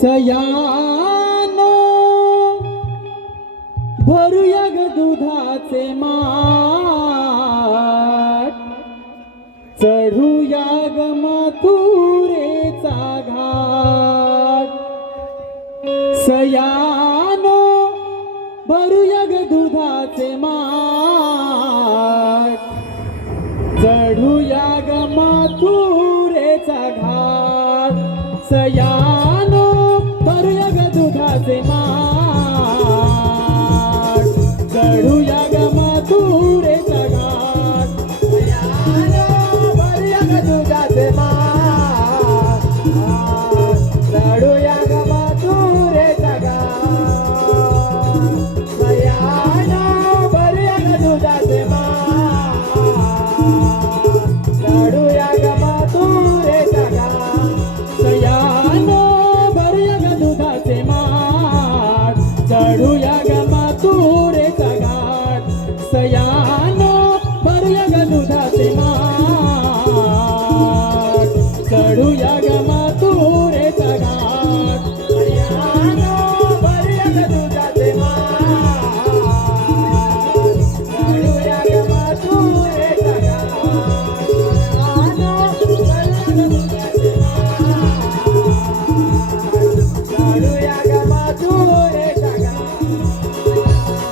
सयानो भरूया ग दुधाचे माठ. चढूया ग माथुरेचा घाट. सयानो भरूया ग दुधाचे माठ. चढूया ग माथुरेचा घाट. सया 对吗？